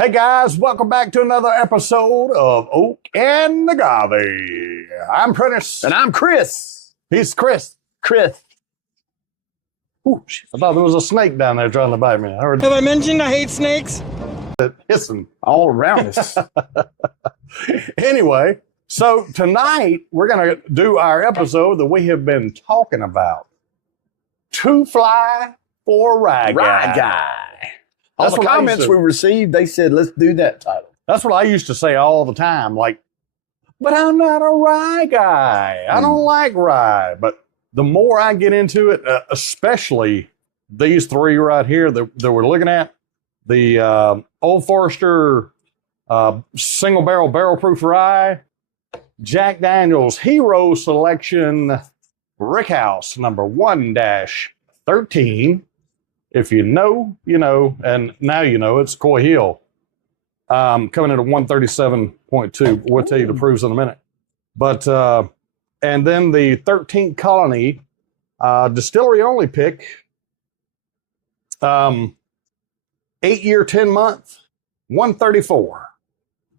Hey guys, welcome back to another episode of Oak and Agave. I'm Prentice. And I'm Chris. He's Chris. Ooh, I thought there was a snake down there trying to bite me. Have I mentioned I hate snakes? Hissing All around us. Anyway, so tonight we're going to do our episode that we have been talking about. Two Fly for Rye Guy. All the comments we received, they said, let's do that title. That's what I used to say all the time. Like, but I'm not a rye guy. I don't like rye. But the more I get into it, especially these three right here that we're looking at, the Old Forester single barrel proof rye, Jack Daniel's Hero Selection Rickhouse number 1-13. If you know, you know, and now you know, it's Coy Hill. Coming in at 137.2. We'll tell you the proofs in a minute. But, and then the 13th Colony distillery only pick, 8 year, 10 month, 134.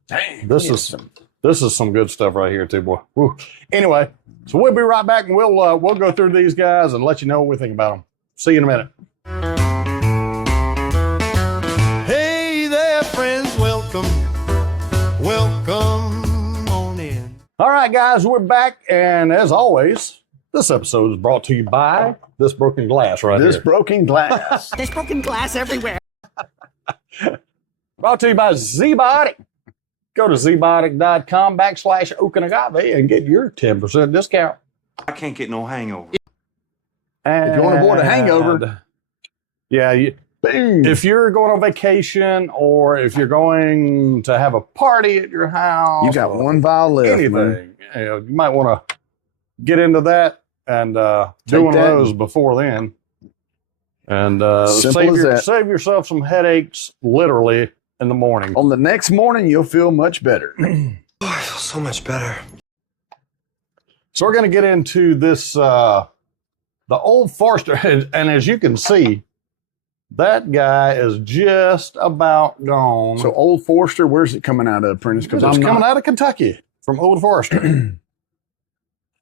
Dang, This is some good stuff right here too, boy. Woo. Anyway, so we'll be right back and we'll go through these guys and let you know what we think about them. See you in a minute. Hey there, friends, welcome on in. All right, guys, we're back. And as always, this episode is brought to you by this broken glass right this here. broken glass. There's broken glass everywhere. Brought to you by Z-Biotic. Go to zbiotic.com/Oak and Agave and get your 10% discount. I can't get no hangover. And If you want to avoid a hangover, yeah, boom. if you're going on vacation or if you're going to have a party at your house, You got or one vial left, anything, man. you might want to get into that and do one of those before then. And Simple as that. save yourself some headaches, literally, in the morning. On the next morning, you'll feel much better. I feel so much better. So we're going to get into this, the Old Forester, and as you can see, that guy is just about gone. So Old Forester, where's it coming out of, Prentice? Because it's I'm coming not. out of Kentucky from Old Forester.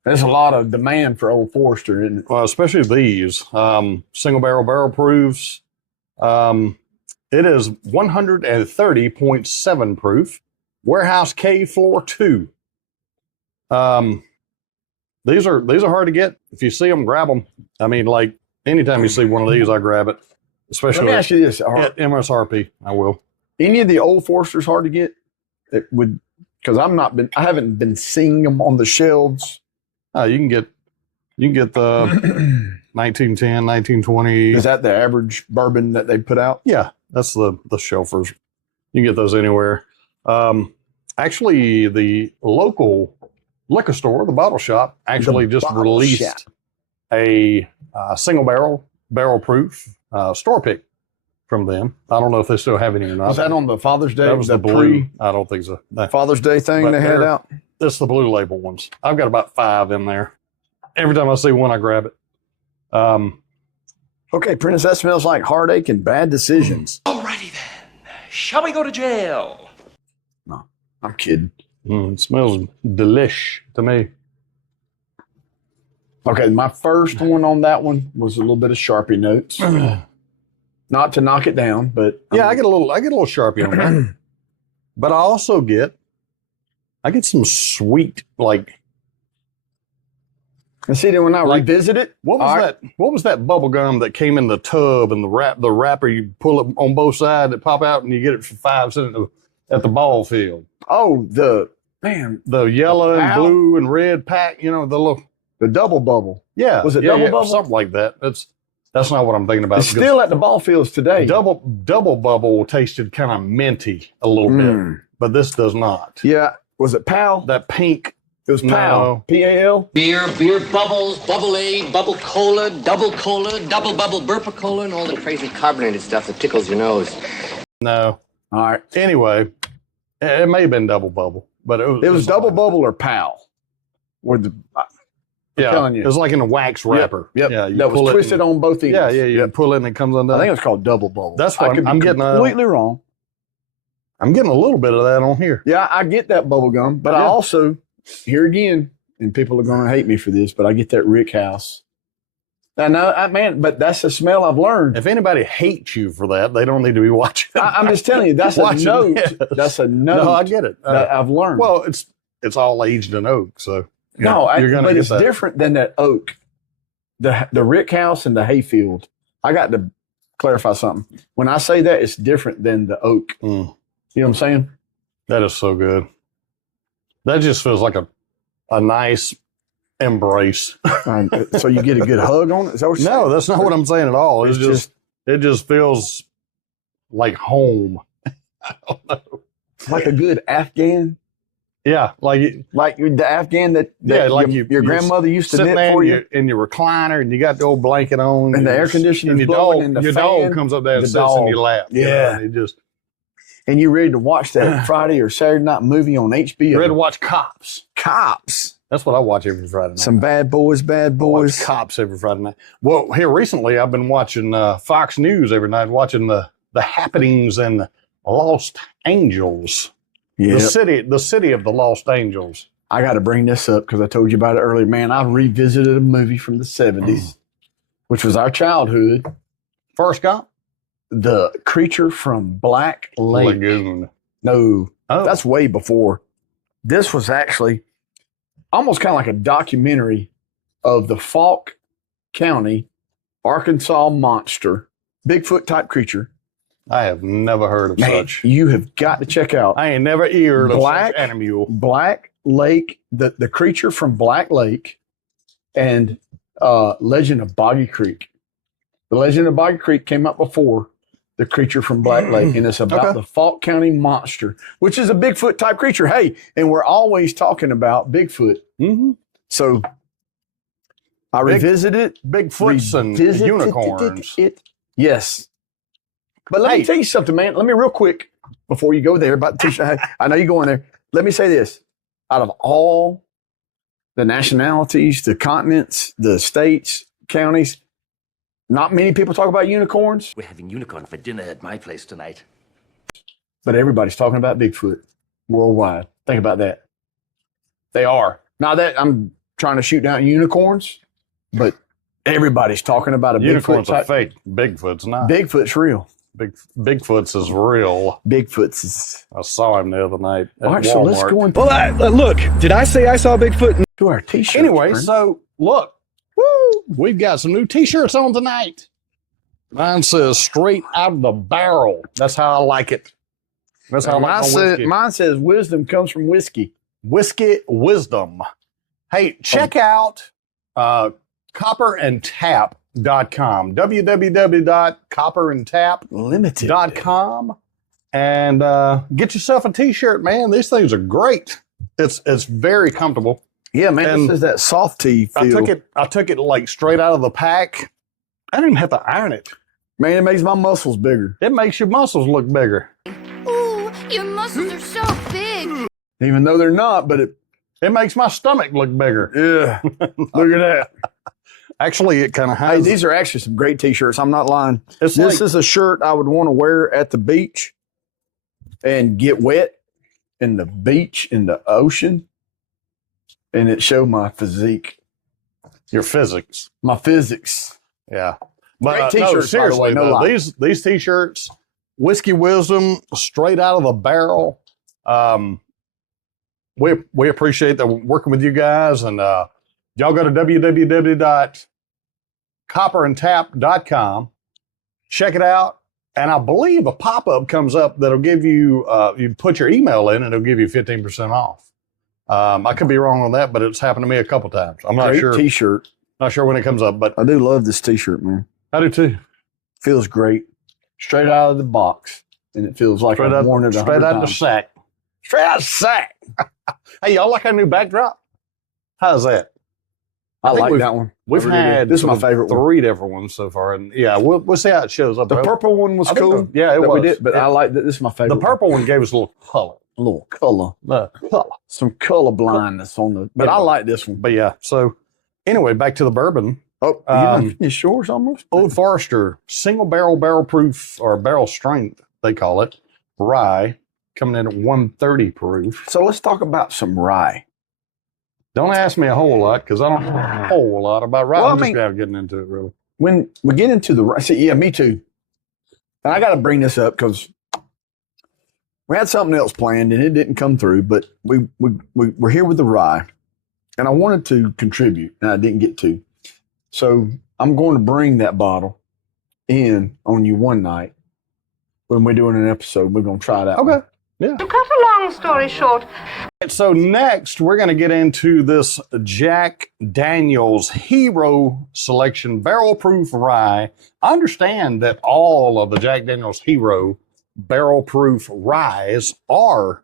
There's a lot of demand for Old Forester, isn't it? Well, especially these single barrel proofs. It is 130.7 proof. Warehouse K floor 2. These are hard to get. If you see them, grab them. I mean, like anytime you see one of these, I grab it. Especially Let me ask you this: at MSRP, I will. any of the Old Foresters hard to get? It would, because I haven't been seeing them on the shelves. You can get the 1910, 1920. Is that the average bourbon that they put out? Yeah, that's the shelfers. You can get those anywhere. Actually, the local liquor store, the bottle shop, actually The just bottle released shop. a single barrel proof store pick from them. I don't know if they still have any or not. Was that on the Father's Day? That was the blue. I don't think so. Father's Day thing But they had they're- out? It's the blue label ones. I've got about 5 in there. Every time I see one, I grab it. Okay, Prentice, that smells like heartache and bad decisions. Alrighty then. Shall we go to jail? No, I'm kidding. It smells delish to me. Okay, my first one on that one was a little bit of Sharpie notes. Not to knock it down, but Yeah, I get a little Sharpie on that. But I also get some sweet, like, and see, then when I revisit it, what was that bubble gum that came in the tub and the wrapper you pull it on both sides, it pop out and you get it for 5 cents at the ball field. oh, the yellow and Ow. blue and red pack, the little, the double bubble. yeah. Was it yeah, double yeah, bubble? Something like that. That's not what I'm thinking about. It's still at the ball fields today. double bubble tasted kind of minty a little bit, but this does not. Yeah. Was it PAL? That pink. It was PAL. No. PAL? Beer bubbles, bubble A, bubble cola, double bubble burpa-cola, and all the crazy carbonated stuff that tickles your nose. No. All right. Anyway, it may have been double bubble, but It was double bubble or PAL. Or the Yeah, telling you. it was like in a wax wrapper. Yep. Yeah, you that pull was it twisted and- on both ends. Yeah, yeah. You pull it and it comes undone. I think it was called double bubble. That's what I could I'm be getting. completely wrong. I'm getting a little bit of that on here. Yeah, I get that bubble gum, but I Yeah. also, here again, and people are going to hate me for this, but I get that Rick House. I know, man, but that's a smell I've learned. If anybody hates you for that, they don't need to be watching. I'm just telling you, that's a Watching note. this. That's a note No, I get it. that I've learned. Well, it's all aged in oak, so you're gonna but get it's that. different than that oak. The Rick House and the Hayfield. I got to clarify something. When I say that, it's different than the oak. Mm, You know what I'm saying? that is so good. That just feels like a nice embrace. So you get a good hug on it? Is that what you're No, saying? that's not what I'm saying at all. It's It's just it just feels like home. I don't know. like a good Afghan. Yeah, like Like the Afghan that like your grandmother used to sitting knit there for in you. your recliner, and you got the old blanket on, And the air conditioner's and your blowing, dog, and the your fan, dog comes up there and the sits in dog. your lap. you know, Yeah. and it just And you're ready to watch that Friday or Saturday night movie on HBO. ready to watch Cops. Cops. That's what I watch every Friday night. Some bad boys, bad I watch boys. Cops every Friday night. Well, here recently, I've been watching Fox News every night, watching the happenings in Lost Angels, Yeah. the city of the Lost Angels. I got to bring this up because I told you about it earlier. Man, I revisited a movie from the 70s, which was our childhood. First Gump, The Creature from Black Lake. Lagoon. No, Oh, that's way before. This was actually almost kind of like a documentary of the Falk County, Arkansas monster, Bigfoot type creature. I have never heard of Man, such. you have got to check out I ain't never heard of Black- such animal. Black Lake, the creature from Black Lake, and Legend of Boggy Creek. The Legend of Boggy Creek came up before the creature from Black Lake, and it's about Okay. the Falk County monster, which is a Bigfoot type creature. Hey, and we're always talking about Bigfoot. Mm-hmm. So I revisited Bigfoots and revisited unicorns. it. Yes. But let me tell you something, man. Let me real quick before you go there about the t-shirt. I know you're going there. Let me say this. Out of all the nationalities, the continents, the states, counties, not many people talk about unicorns, We're having unicorn for dinner at my place tonight. but everybody's talking about Bigfoot worldwide. Think about that. They are. Now that I'm trying to shoot down unicorns, but everybody's talking about a Bigfoot Unicorns are type. fake. Bigfoot's not. Bigfoot's real. Bigfoot's is real. Bigfoot's is. I saw him the other night at All right, Walmart. so let's go into Well, look, did I say I saw Bigfoot? our t-shirts. Anyway, friend. so look, woo, we've got some new T-shirts on tonight. Mine says "Straight Out of the Barrel." That's how I like it. That's how I like my whiskey. mine says wisdom comes from whiskey. Whiskey Wisdom. Hey, check out copperandtap.com. www.copperandtap.com Limited. and get yourself a T-shirt, man. These things are great. It's very comfortable. Yeah, man. And this is that softy feel. I took it like straight out of the pack. I didn't even have to iron it. Man, it makes my muscles bigger. It makes your muscles look bigger. Ooh, your muscles are so big. Even though they're not, but It makes my stomach look bigger. yeah. Look at that. Actually, it kind of Hey, has. these are actually some great t-shirts. I'm not lying. it's This like, is a shirt I would want to wear at the beach and get wet in the beach, in the ocean, and it showed my physique, your physics. my physics. Yeah. But Great no, T-shirts, by the seriously, way, no though, lie. these T-shirts, Whiskey Wisdom, straight out of the barrel. We appreciate the working with you guys, and y'all go to www.copperandtap.com, check it out, and I believe a pop-up comes up that'll give you you put your email in and it'll give you 15% off. I could be wrong on that, but it's happened to me a couple times. I'm not Great sure. t-shirt. Not sure when it comes up, but I do love this t-shirt, man. I do too. Feels great. Straight out of the box. And it feels like Straight I've worn it straight out the times. sack. Straight out of the sack. Hey, y'all like our new backdrop? How's that? I think like we've- that one. We've I really do. had This is my sort of favorite one. 3 different ones so far, and yeah, we'll see how it shows up. The purple one was I think cool. the- yeah, it that was. we did, but I like that. This is my favorite. The purple one gave us a little color. one. A little color. Some color blindness on the. But I Anyway. like this one. But yeah, so anyway, back to the bourbon. Oh, you Um, not finished yours almost? Old Forester, single barrel, barrel proof, or barrel strength, they call it, rye, coming in at 130 proof. So let's talk about some rye. Don't ask me a whole lot because I don't know a whole lot about rye. Well, I'm just getting into it, really. When we get into the rye, see, yeah, me too. And I got to bring this up because we had something else planned and it didn't come through, but we're here with the rye. And I wanted to contribute and I didn't get to. So I'm going to bring that bottle in on you one night when we're doing an episode. We're going to try that. Okay. Yeah. To cut a long story short. So next, we're going to get into this Jack Daniel's Hero Selection Barrel Proof Rye. I understand that all of the Jack Daniel's Hero Barrel Proof Ryes are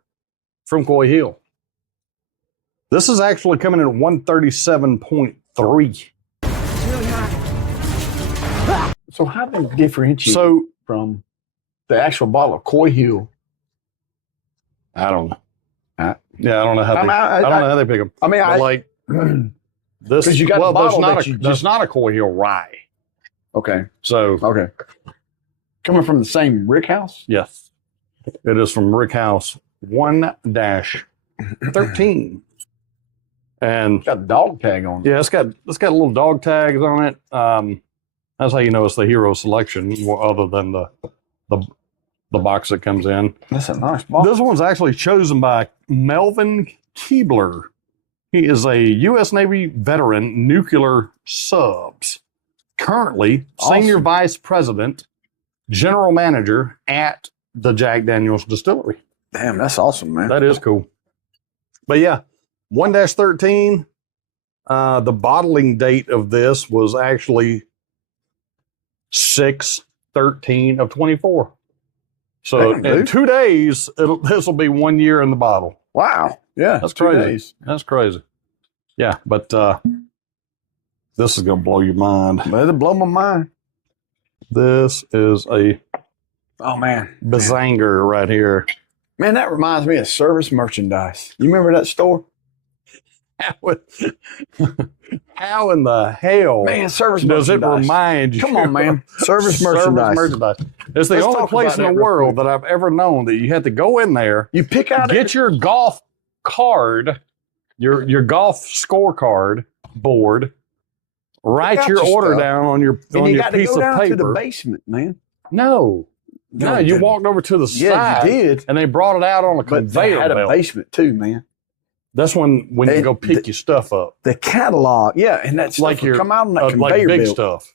from Coy Hill. This is actually coming in at 137.3. So how do they differentiate from the actual bottle of Coy Hill? I don't know. I don't know how they. I don't know how they pick them. I mean, like this. You got there's not a Coy Hill rye. Okay. So coming from the same rick house. Yes, it is from Rick House 1-13, and it's got a dog tag on it. Yeah, it's got little dog tags on it. That's how you know it's the Hero Selection, other than the box that comes in. That's a nice box. This one's actually chosen by Melvin Keebler. He is a U.S. Navy veteran, nuclear subs. Currently, Senior Vice President, General Manager at the Jack Daniel's Distillery. Damn, that's awesome, man. That is cool. But yeah, 1-13. The bottling date of this was actually 6/13 of 24. So in 2 days, this will be 1 year in the bottle. Wow. Yeah. That's crazy. That's crazy. Yeah, but this is going to blow your mind. It'll blow my mind. This is a bazanger right here. Man, that reminds me of service merchandise. You remember that store? How in the hell, man, service does merchandise. It remind you? Come on, man. Service merchandise. It's the only place in the world that I've ever known that you had to go in there. You pick out get your golf card, your golf scorecard board, write your order down on your piece of paper. And you got to go down to the basement, man. No, you walked over to the side. Yeah, you did. And they brought it out on a conveyor belt. They had a basement too, man. That's when you go pick your stuff up. The catalog, yeah, and that's like your come out on that conveyor big belt. Stuff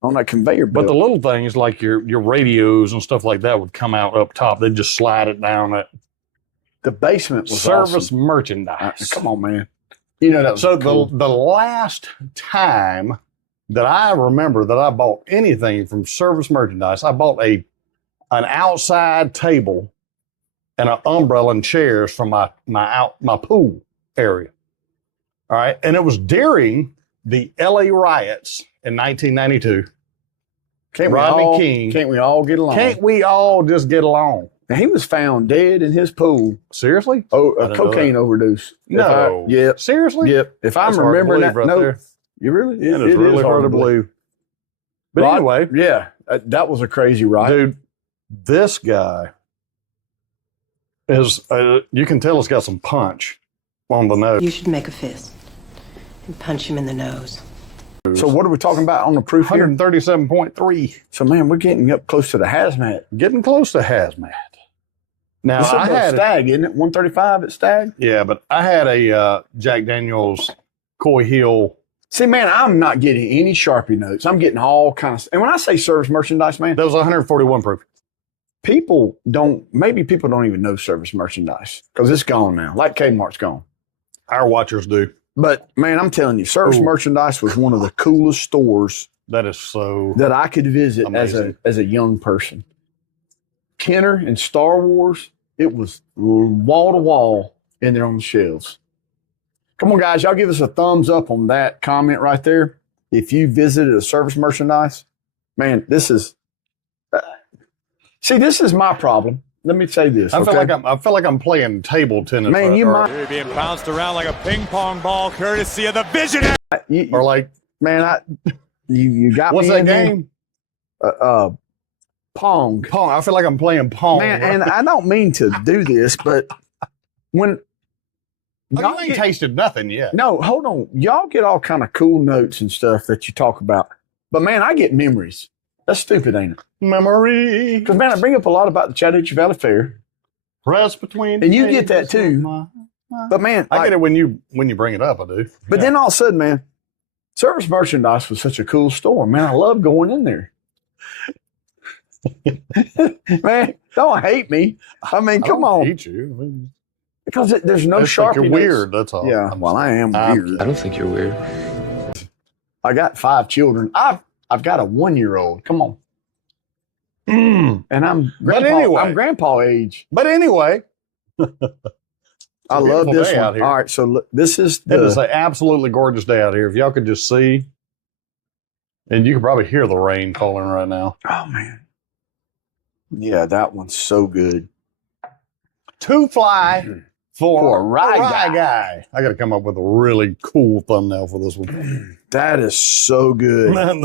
on that conveyor belt. But the little things like your radios and stuff like that would come out up top. They'd just slide it down. The basement was service awesome. Merchandise. Come on, man. You know that was so cool. the last time that I remember that I bought anything from service merchandise, I bought an outside table and an umbrella and chairs from my pool area. All right. And it was during the LA riots in 1992. Rodney King. Can't we all get along? Can't we all just get along? And he was found dead in his pool. Seriously? Oh, a cocaine overdose. No. Yep. Seriously? Yep. If I'm remembering that right note, there. You really? It is really hard to believe. But anyway. Yeah. That was a crazy riot. Dude, this guy is, you can tell it's got some punch on the nose. You should make a fist and punch him in the nose. So what are we talking about on the proof here? 137.3. So, man, we're getting up close to the hazmat. Getting close to hazmat. Now, this is I had Stag, isn't it? 135 at Stag? Yeah, but I had a Jack Daniel's Coy Hill. See, man, I'm not getting any Sharpie notes. I'm getting all kinds of, and when I say service merchandise, man, that was 141 proof. People don't even know service merchandise because it's gone now. Like Kmart's gone. Our watchers do. But man, I'm telling you, service merchandise was one of the coolest stores that is so that I could visit amazing. as a young person. Kenner and Star Wars, it was wall to wall in there on the shelves. Come on, guys, y'all give us a thumbs up on that comment right there. If you visited a service merchandise, man, this is. See, this is my problem. Let me say this. I feel like I'm playing table tennis. Man, you might you're being bounced around like a ping pong ball, courtesy of the visionary. Or like, man, you got what's me that game? Pong. Pong. I feel like I'm playing Pong. Man, and I don't mean to do this, but when you ain't tasted nothing yet. No, hold on. Y'all get all kind of cool notes and stuff that you talk about. But man, I get memories. That's stupid, ain't it? Memory. Because man, I bring up a lot about the Chattahoochee Valley Fair. Press between. And you get that too. But man, I get it when you bring it up, I do. But then all of a sudden, man, Service Merchandise was such a cool store. Man, I love going in there. Man, don't hate me. I mean, come on. Hate you. Because there's no sharpness. You're weird, that's all. Yeah, well, I am weird. I don't think you're weird. I got 5 children. I've got a 1-year-old. Come on. And I'm grandpa age. But anyway. I love this one. Out here. All right, so look, this is it is an absolutely gorgeous day out here. If y'all could just see, and you can probably hear the rain falling right now. Oh man. Yeah, that one's so good. 2 fly for a rye guy. guy. I got to come up with a really cool thumbnail for this one. That is so good. Man,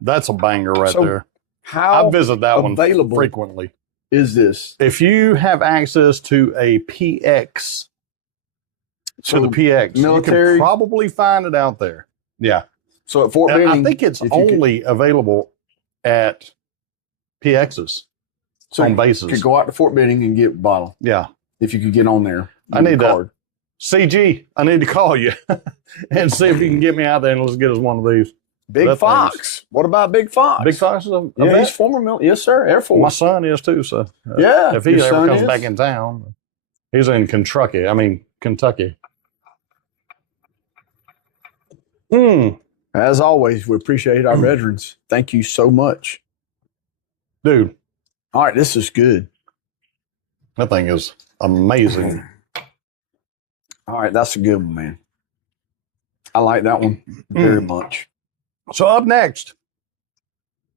that's a banger right there. How I visit that one available frequently. Is this? If you have access to a PX, So the PX, military? you can probably find it out there. Yeah. So at Fort And Benning, I think it's only available at PXs on bases. You could go out to Fort Benning and get a bottle. Yeah. If you could get on there. I need that. CG, I need to call you and see if you can get me out there and let's get us one of these. Big Fox. What about Big Fox? Big Fox is a Yeah, he's former military. Yes, sir. Air Force. My son is too, so Yeah. if he your ever son comes is? back in town, he's in Kentucky. Kentucky. As always, we appreciate our veterans. Thank you so much. Dude, All right, this is good. that thing is amazing. All right, that's a good one, man. I like that one very much. So up next,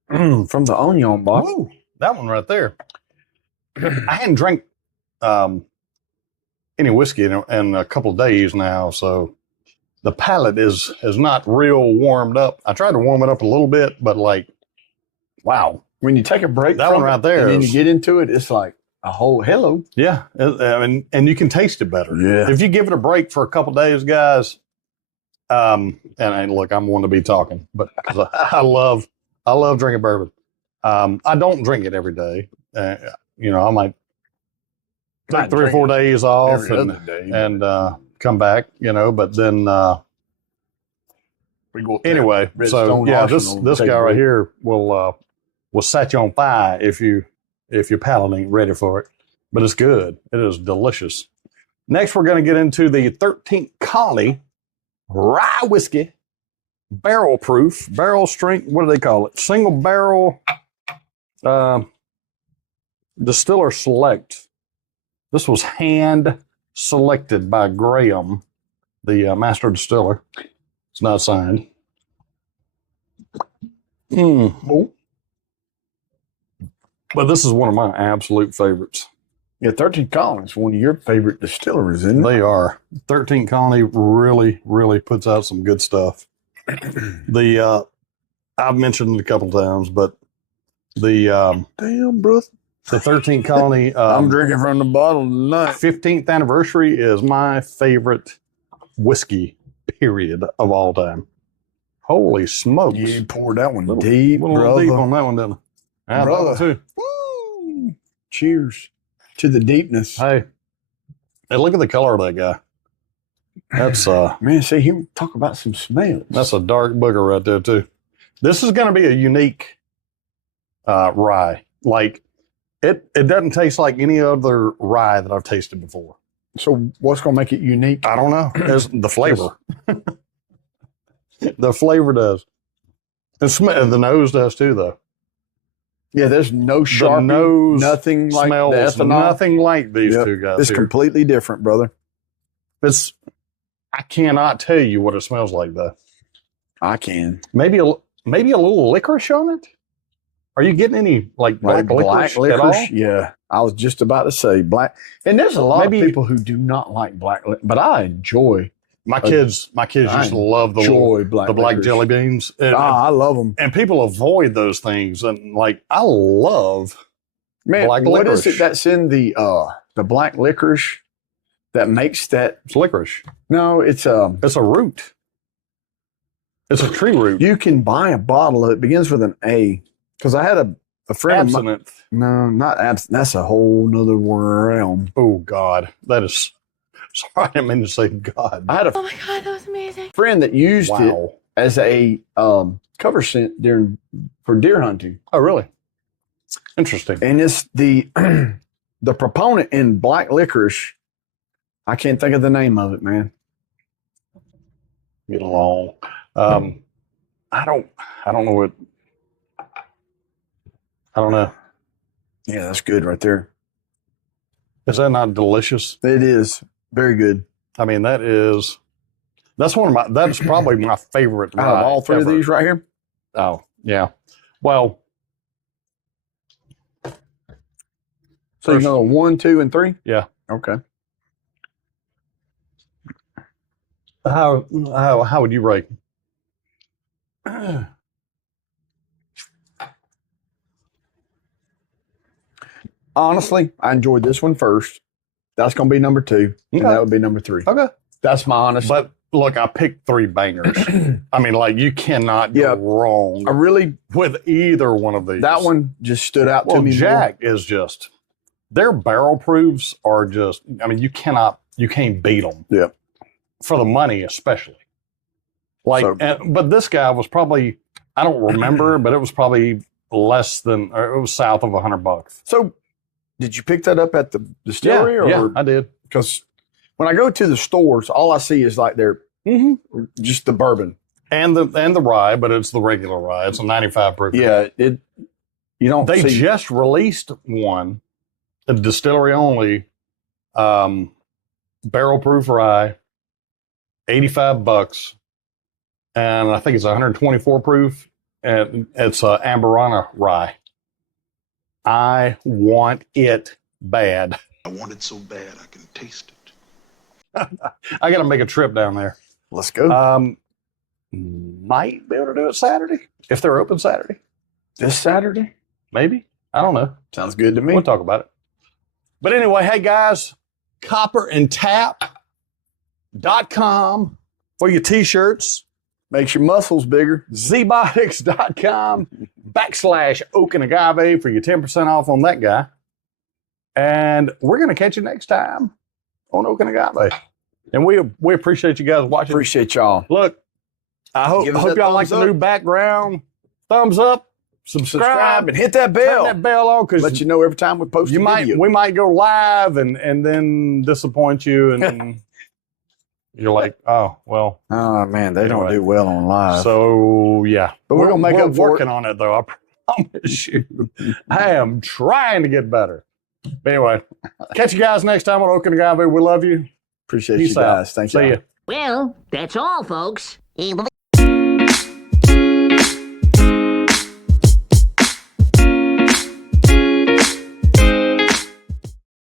From the Onion Box. woo, that one right there. I hadn't drank any whiskey in a couple of days now, so the palate is not real warmed up. I tried to warm it up a little bit, but wow. When you take a break That from one right it there and then is- you get into it, it's like a whole hello. Yeah, and you can taste it better. Yeah. If you give it a break for a couple of days, guys, and look, I'm one to be talking, but 'cause I love drinking bourbon. I don't drink it every day. I might take 3 or 4 days off every other day. and come back, but then We go anyway. So Redstone yeah, Arsenal this and guy take a right break. here will set you on fire if your palate ain't ready for it. But it's good. It is delicious. Next, we're going to get into the 13th Colony Rye Whiskey, barrel proof, barrel strength. What do they call it? Single barrel distiller select. This was hand selected by Graham, the master distiller. It's not signed. But this is one of my absolute favorites. Yeah, 13 Colonies, one of your favorite distilleries, isn't it? They are. 13th Colony really, really puts out some good stuff. I've mentioned it a couple times, but Damn, bro. the 13th Colony I'm drinking from the bottle tonight. 15th anniversary is my favorite whiskey, period, of all time. Holy smokes. You poured that one Little- deep, little brother. deep on that one, didn't I? That Brother. one too. Woo! Cheers to the deepness. Hey, look at the color of that guy. That's Man, see, here talk about some smells. that's a dark booger right there too. This is going to be a unique rye. Like it doesn't taste like any other rye that I've tasted before. So what's going to make it unique? I don't know. It's the flavor. The flavor does. The nose does too, though. Yeah, there's no Sharpie, The nose nothing like the smells ethanol. nothing like these Yep. two guys It's here. completely different, brother. I cannot tell you what it smells like though. I can. Maybe a little licorice on it. Are you getting any like black licorice at all? Yeah, I was just about to say black. And there's a lot Maybe- of people who do not like black, but I enjoy My kids used to love the black licorice. jelly beans. I love them. And people avoid those things. And like, I love Man, black what licorice. is it that's in the black licorice that makes that? It's licorice. No, it's a root. It's a tree root. You can buy a bottle. It begins with an A. Because I had a friend of mine. No, not absinthe. That's a whole nother realm. Oh God, that is. Sorry, I didn't mean to say God. I had Oh my God, that was amazing. friend that used it as a cover scent for deer hunting. Oh, really? Interesting. And it's the proponent in black licorice. I can't think of the name of it, man. Get along. I don't know what. I don't know. Yeah, that's good right there. Is that not delicious? It is very good. I mean, that's probably my favorite. Out of all three of these right here? Oh, yeah. Well, so you know 1, 2, and 3? Yeah. Okay. How would you rate? Honestly, I enjoyed this one first. That's going to be number 2, and that would be number 3. Okay. That's my honest. But look, I picked 3 bangers. I mean, like, you cannot go wrong with either one of these. That one just stood out to me. Jack is just, their barrel proofs are just, I mean, you can't beat them. Yeah. For the money, especially. Like, but this guy was probably, I don't remember, but it was probably less than, or it was south of $100. So, did you pick that up at the distillery? Yeah, I did. Because when I go to the stores, all I see is like their just the bourbon and the rye, but it's the regular rye. It's a 95 proof. Yeah, you don't. They just released one, a distillery only, barrel proof rye, $85, and I think it's 124 proof, and it's a Amberana rye. I want it bad. I want it so bad I can taste it. I got to make a trip down there. Let's go. Might be able to do it Saturday if they're open Saturday. This Saturday? Maybe. I don't know. Sounds good to me. We'll talk about it. But anyway, hey guys, copperandtap.com for your t-shirts. Makes your muscles bigger. Zbotics.com/Oak and Agave for your 10% off on that guy. And we're going to catch you next time on Oak and Agave. And we appreciate you guys watching. Appreciate y'all. Look, I hope y'all like the new background. Thumbs up, subscribe, and hit that bell. Turn that bell on, because let you know every time we post a video. We might go live and then disappoint you, and you're like, oh well. Oh man, they don't do well on live. So yeah, but we're gonna make up for working on it though. I promise you, I am trying to get better. But anyway, catch you guys next time on Oak and Agave. We love you. Appreciate you guys. Thank you. See ya. Well, that's all, folks.